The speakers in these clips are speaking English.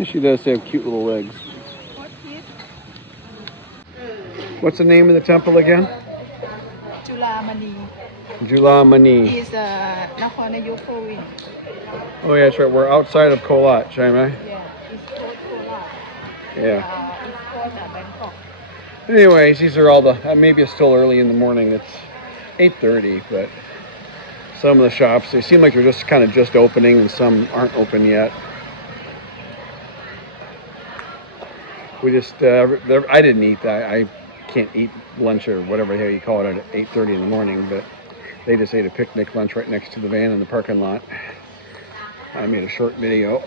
Yeah, she does have cute little legs. What's the name of the temple again? Chula Mani. Chula Mani. Is Nakhon province. Oh yeah, that's right. We're outside of Kolat, right? Yeah, it's called Chula. Yeah. It's called Bangkok. Anyways, these are all the. Maybe it's still early in the morning. It's 8:30, but some of the shops, they seem like they're just kind of just opening, and some aren't open yet. We just, I didn't eat that. I can't eat lunch or whatever the hell you call it at 8:30 in the morning, but they just ate a picnic lunch right next to the van in the parking lot. I made a short video.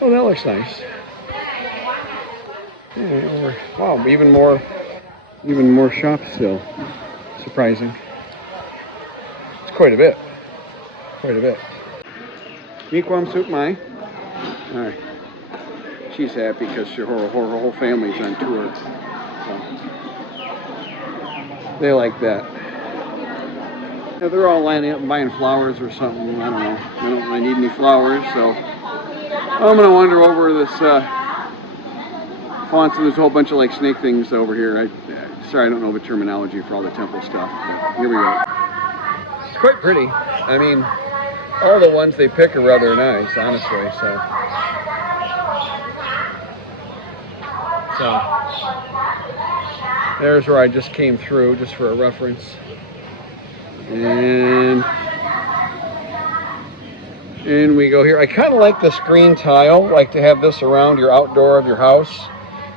Oh, that looks nice. Yeah, wow, even more shops still. Surprising. It's quite a bit. Quite a bit. Mikwam Suk Mai. All right. She's happy because her whole family's on tour. So they like that. Yeah, they're all lining up and buying flowers or something. I don't know. I don't really need any flowers, so I'm gonna wander over this font. So there's a whole bunch of like snake things over here. Sorry, I don't know the terminology for all the temple stuff, but here we go. It's quite pretty. I mean, all the ones they pick are rather nice, honestly. So there's where I just came through, just for a reference. And we go here. I kind of like the screen tile, like to have this around your outdoor of your house,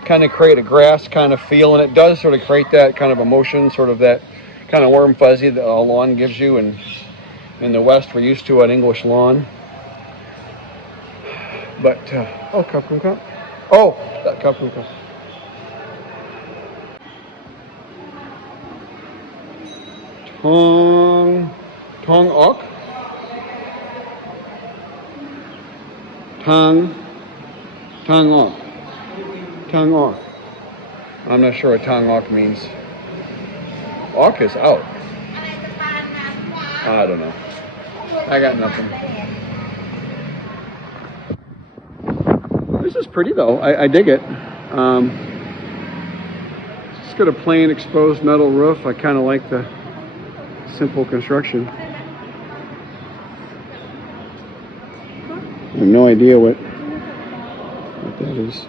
kind of create a grass kind of feel, and it does sort of create that kind of emotion, sort of that kind of warm fuzzy that a lawn gives you. And in the West, we're used to an English lawn. But, oh, cup. Oh, that cup. Tong ok. Tong ok. I'm not sure what tong ok means. Ok is out. I don't know. I got nothing. This is pretty though. I dig it. It's got a plain exposed metal roof. I kind of like the simple construction. I have no idea what that is.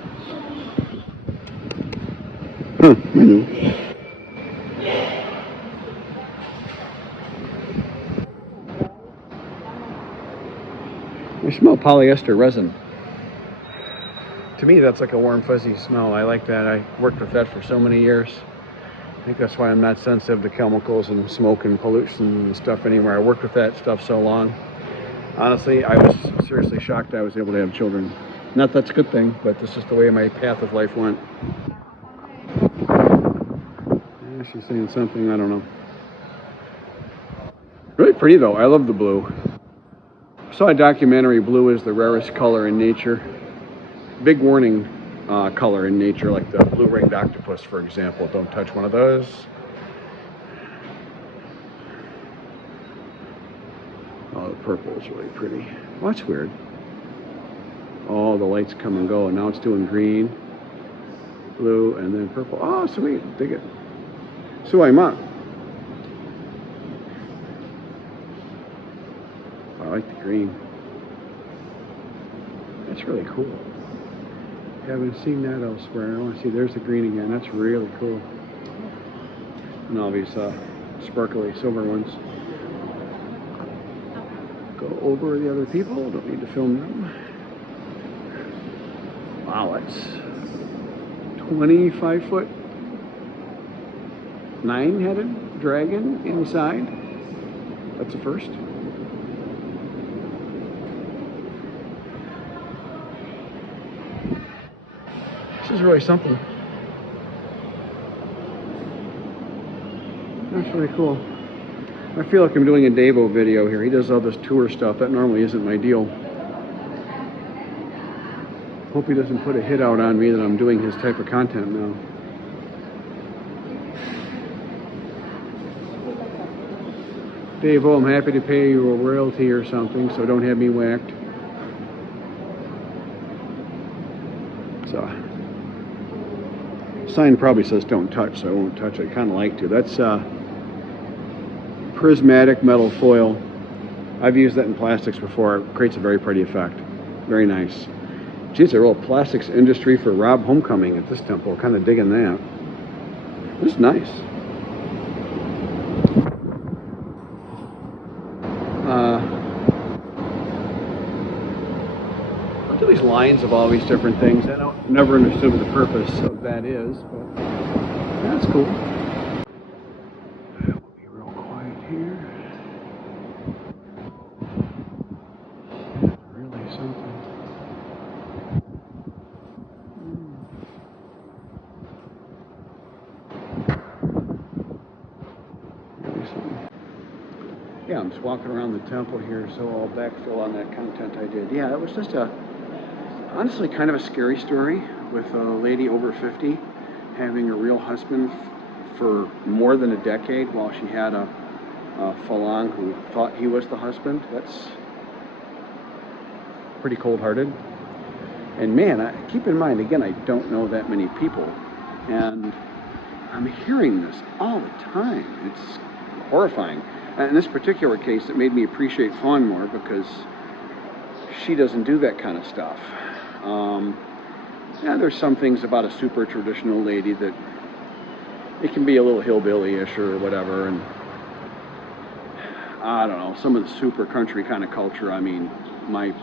Menu. I smell polyester resin. To me, that's like a warm, fuzzy smell. I like that. I worked with that for so many years. I think that's why I'm not sensitive to chemicals and smoke and pollution and stuff anymore. I worked with that stuff so long. Honestly, I was seriously shocked I was able to have children. Not that's a good thing, but that's just the way my path of life went. Yeah, she's saying something, I don't know. Really pretty though. I love the blue. I saw a documentary, blue is the rarest color in nature. Big warning color in nature, like the blue-ringed octopus, for example. Don't touch one of those. Oh, the purple is really pretty. Oh, that's weird. Oh, the lights come and go, and now it's doing green, blue, and then purple. Oh, sweet. Dig it. Suaima. I like the green. That's really cool. Haven't seen that elsewhere. I want to see. There's the green again. That's really cool. And all these sparkly silver ones. Go over the other people. Don't need to film them. Wow, it's 25-foot, 9-headed dragon inside. That's a first. This is really something. That's really cool. I feel like I'm doing a Davo video here. He does all this tour stuff. That normally isn't my deal. Hope he doesn't put a hit out on me that I'm doing his type of content now. Dave, oh, I'm happy to pay you a royalty or something, so don't have me whacked. So, sign probably says don't touch, so I won't touch it. I kind of like to. That's prismatic metal foil. I've used that in plastics before. It creates a very pretty effect. Very nice. Geez, a real plastics industry for Rob Homecoming at this temple. Kind of digging that. It's nice. Look at these lines of all these different things. I don't never understood what the purpose of that is, but that's cool. We'll be real quiet here. That's really something. Really something. Yeah, I'm just walking around the temple here, so I'll backfill on that content I did. Yeah, it was just honestly kind of a scary story with a lady over 50 having a real husband for more than a decade while she had a Falang who thought he was the husband. That's pretty cold-hearted. And man, keep in mind, again, I don't know that many people, and I'm hearing this all the time. It's horrifying. And in this particular case, it made me appreciate Fawn more because she doesn't do that kind of stuff. Yeah, there's some things about a super traditional lady that it can be a little hillbilly-ish or whatever, and I don't know, some of the super country kind of culture. I mean, my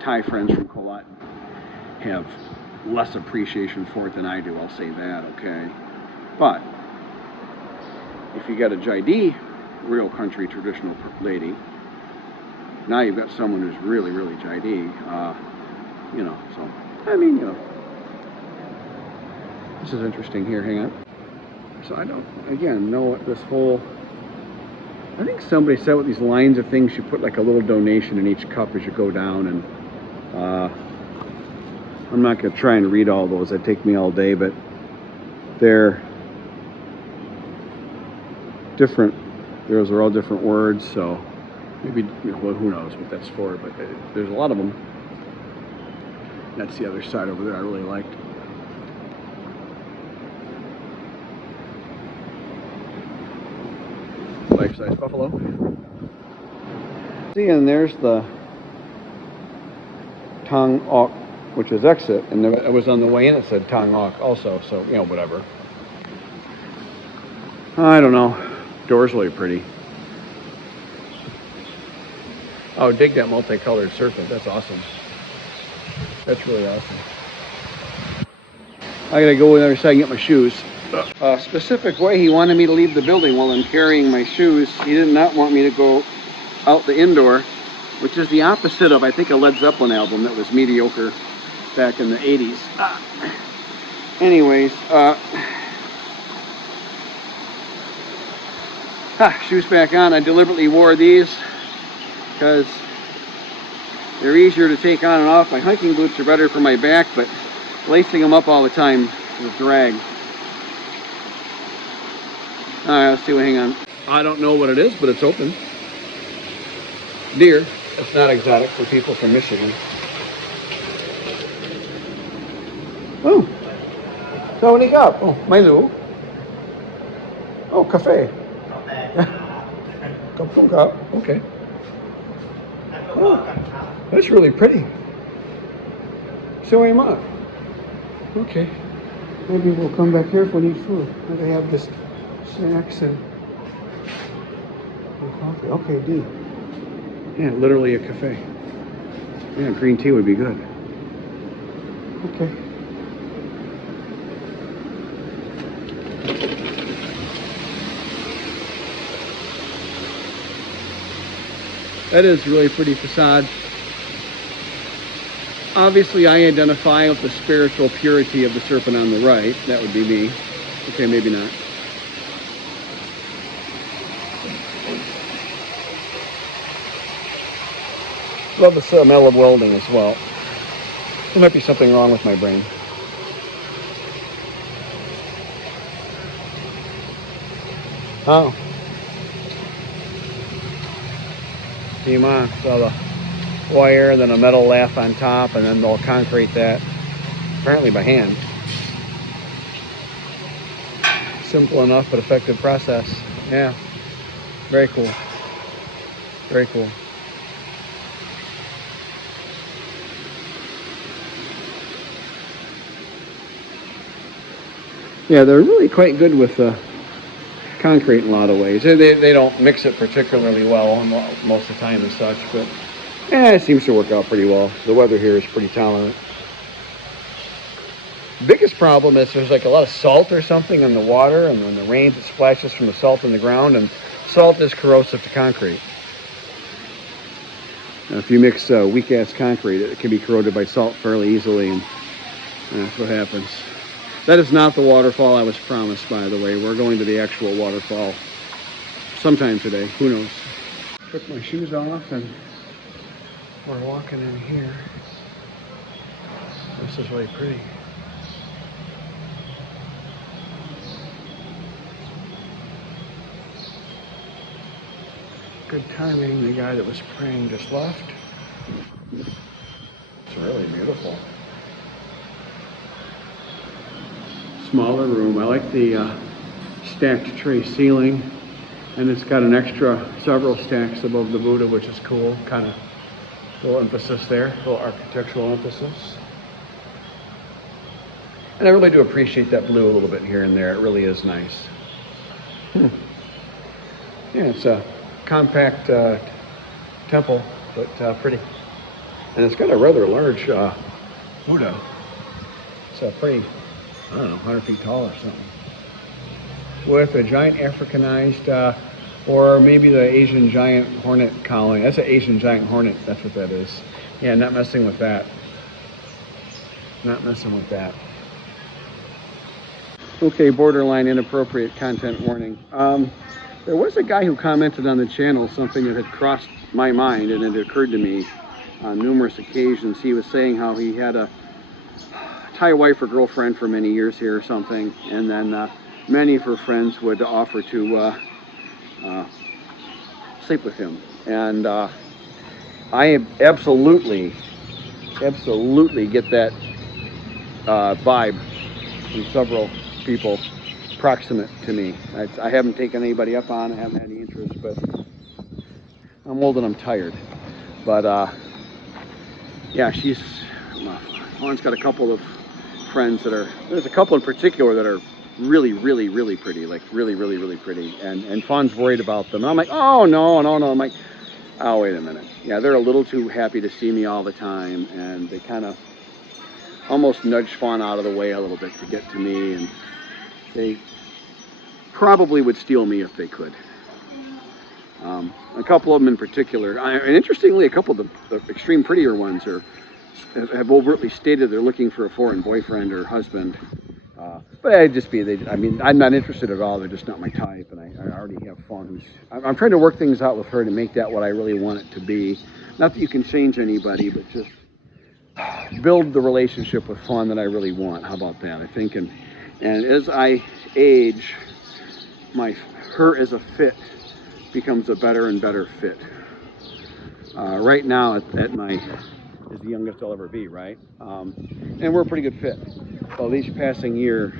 Thai friends from Kolat have less appreciation for it than I do, I'll say that, okay? But if you got a Jaidi, real country traditional lady, now you've got someone who's really, really Jaidi, you know, so, I mean, you know, this is interesting here, hang on. So I don't, again, know what this whole, I think somebody said with these lines of things, you put like a little donation in each cup as you go down, and I'm not going to try and read all those, that'd take me all day, but they're different, those are all different words, so maybe, well, who knows what that's for, but there's a lot of them. That's the other side over there I really liked. Life-size buffalo. See, and there's the Tang Ok, which is exit, and it was on the way in, it said Tang Ok also, so, you know, whatever. I don't know. Door's really pretty. Oh, dig that multicolored serpent. That's awesome. That's really awesome. I gotta go on the other side and get my shoes. A specific way he wanted me to leave the building while I'm carrying my shoes. He did not want me to go out the indoor, which is the opposite of, I think, a Led Zeppelin album that was mediocre back in the 80s. Anyways, shoes back on. I deliberately wore these because they're easier to take on and off. My hiking boots are better for my back, but lacing them up all the time is a drag. Alright, let's see what, hang on. I don't know what it is, but it's open. Deer. It's not exotic for people from Michigan. Oh. So what do you got? Oh, Mailu. Oh, cafe. Cup. Okay. Oh, that's really pretty. So am I. Okay. Maybe we'll come back here if we need food. They have this snacks and coffee. Okay, D. Yeah, literally a cafe. Yeah, green tea would be good. Okay. That is really pretty facade. Obviously, I identify with the spiritual purity of the serpent on the right. That would be me. Okay, maybe not. Love the smell of welding as well. There might be something wrong with my brain. Oh. came on. So the wire, then a metal lath on top, and then they'll concrete that, apparently by hand. Simple enough but effective process. Yeah, very cool. Very cool. Yeah, they're really quite good with concrete in a lot of ways. They don't mix it particularly well most of the time and such, but it seems to work out pretty well. The weather here is pretty tolerant. Biggest problem is there's like a lot of salt or something in the water, and when the rains it splashes from the salt in the ground, and salt is corrosive to concrete. Now, if you mix weak ass concrete, it can be corroded by salt fairly easily, and that's what happens. That is not the waterfall I was promised, by the way. We're going to the actual waterfall sometime today. Who knows? Took my shoes off and we're walking in here. This is really pretty. Good timing. The guy that was praying just left. It's really beautiful. Smaller room. I like the stacked tray ceiling, and it's got an extra several stacks above the Buddha, which is cool. Kind of a little emphasis there, a little architectural emphasis. And I really do appreciate that blue a little bit here and there. It really is nice. Yeah, it's a compact temple, but pretty. And it's got a rather large Buddha. It's a pretty, I don't know, 100 feet tall or something. With a giant Africanized, or maybe the Asian giant hornet colony. That's an Asian giant hornet, that's what that is. Yeah, not messing with that. Not messing with that. Okay, borderline inappropriate content warning. There was a guy who commented on the channel something that had crossed my mind, and it occurred to me on numerous occasions. He was saying how he had a Thai wife or girlfriend for many years here or something, and then many of her friends would offer to sleep with him. And I absolutely get that vibe from several people proximate to me. I haven't taken anybody up on it, I haven't had any interest, but I'm old and I'm tired. But yeah, Lauren's got a couple of friends that there's a couple in particular that are really pretty, like really pretty, and Fawn's worried about them. And I'm like, oh no. I'm like, oh, wait a minute. Yeah, they're a little too happy to see me all the time, and they kind of almost nudge Fawn out of the way a little bit to get to me, and they probably would steal me if they could. A couple of them in particular, and interestingly, a couple of the extreme prettier ones have overtly stated they're looking for a foreign boyfriend or husband. But I'd just be, I mean, I'm not interested at all. They're just not my type, and I already have Fawn I'm trying to work things out with her to make that what I really want it to be. Not that you can change anybody, but just build the relationship with Fawn that I really want. How about that? I think, and as I age, her as a fit becomes a better and better fit. Right now, is the youngest I'll ever be, right? And we're a pretty good fit. Well, each passing year,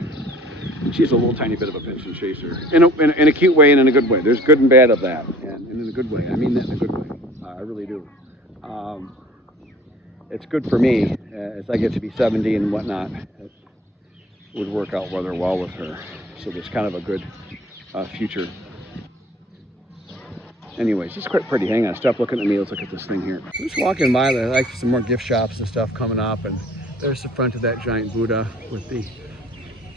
she's a little tiny bit of a pinch and chaser, in a cute way and in a good way. There's good and bad of that, and in a good way. I mean that in a good way. I really do. It's good for me as I get to be 70 and whatnot. It would work out rather well with her. So there's kind of a good future. Anyways, it's quite pretty. Hang on, stop looking at me. Let's look at this thing here. I'm just walking by. There like some more gift shops and stuff coming up, and there's the front of that giant Buddha with the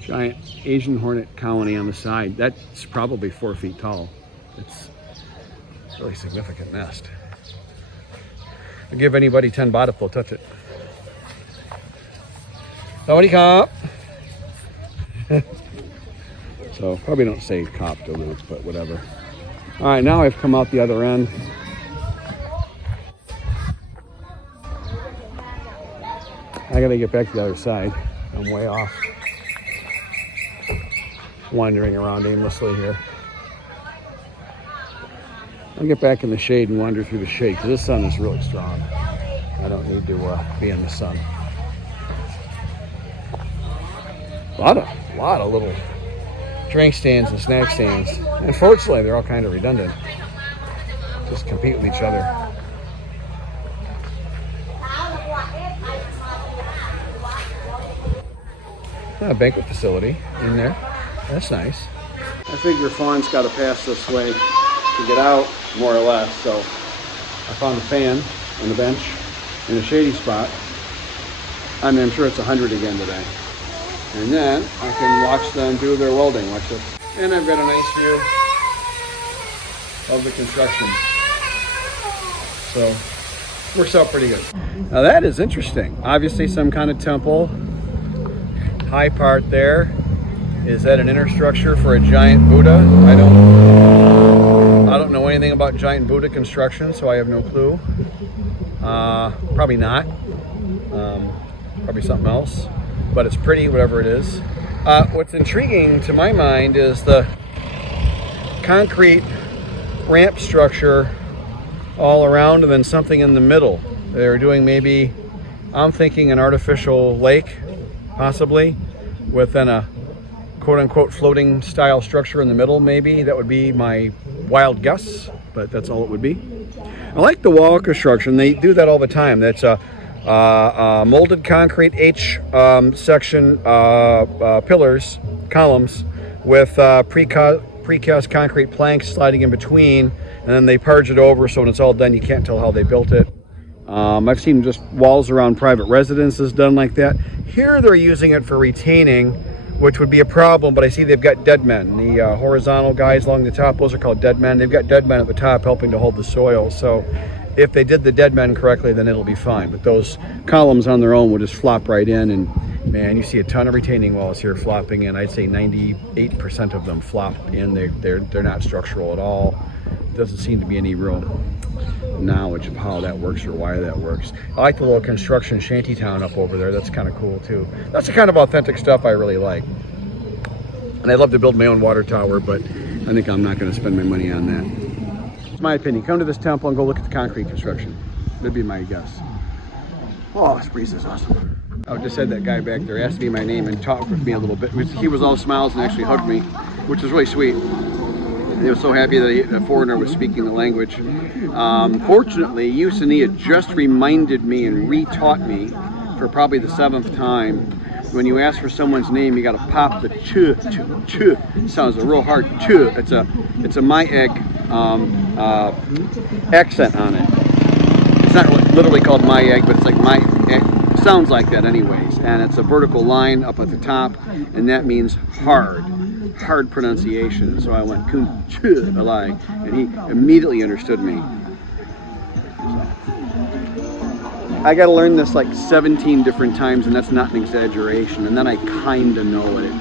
giant Asian hornet colony on the side. That's probably 4 feet tall. It's a really significant nest. I'll give anybody 10 baht if they'll touch it. Sawadee Kop. So probably don't say cop to Luke, but whatever. All right, now I've come out the other end. I gotta get back to the other side. I'm way off. Wandering around aimlessly here. I'll get back in the shade and wander through the shade because this sun is really strong. I don't need to be in the sun. A lot of little drink stands and snack stands. Unfortunately, they're all kind of redundant. Just compete with each other. A banquet facility in there. That's nice. I figure Fawn's got to pass this way to get out, more or less. So I found a fan on the bench in a shady spot. I mean, I'm sure it's 100 again today. And then I can watch them do their welding. Watch this. And I've got a nice view of the construction. So works out pretty good. Now that is interesting. Obviously some kind of temple. High part there. Is that an inner structure for a giant Buddha? I don't know anything about giant Buddha construction, so I have no clue. Probably not. Probably something else. But it's pretty, whatever it is. What's intriguing to my mind is the concrete ramp structure all around and then something in the middle. They're doing maybe, I'm thinking an artificial lake, possibly, with then a quote-unquote floating style structure in the middle, maybe. That would be my wild guess, but that's all it would be. I like the wall construction. They do that all the time. That's a molded concrete H section pillars, columns, with precast concrete planks sliding in between, and then they purge it over, so when it's all done, you can't tell how they built it. I've seen just walls around private residences done like that. Here they're using it for retaining, which would be a problem, but I see they've got dead men. The horizontal guys along the top, those are called dead men. They've got dead men at the top helping to hold the soil. So if they did the dead men correctly, then it'll be fine. But those columns on their own will just flop right in, and man, you see a ton of retaining walls here flopping in. I'd say 98% of them flop in. They're not structural at all. Doesn't seem to be any real knowledge of how that works or why that works. I like the little construction shanty town up over there. That's kind of cool too. That's the kind of authentic stuff I really like. And I'd love to build my own water tower, but I think I'm not going to spend my money on that. It's my opinion. Come to this temple and go look at the concrete construction. That'd be my guess. Oh, this breeze is awesome. I just had that guy back there asked me my name and talked with me a little bit. He was all smiles and actually hugged me, which was really sweet. They were so happy that a foreigner was speaking the language. Fortunately, Yusania just reminded me and re-taught me for probably the 7th time. When you ask for someone's name, you got to pop the ch. It sounds a real hard ch. It's a my egg accent on it. It's not literally called my egg, but it's like my egg. It sounds like that anyways. And it's a vertical line up at the top, and that means hard pronunciation. So I went kun ch alai, and he immediately understood me. I got to learn this like 17 different times, and that's not an exaggeration, and then I kind of know it.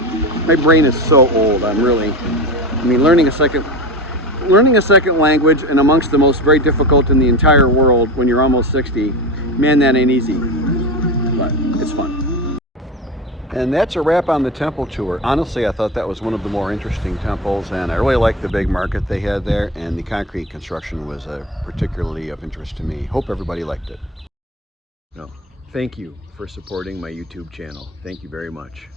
My brain is so old. Learning a second language, and amongst the most very difficult in the entire world when you're almost 60, man, that ain't easy, but it's fun. And that's a wrap on the temple tour. Honestly, I thought that was one of the more interesting temples, and I really liked the big market they had there, and the concrete construction was particularly of interest to me. Hope everybody liked it. No, thank you for supporting my YouTube channel. Thank you very much.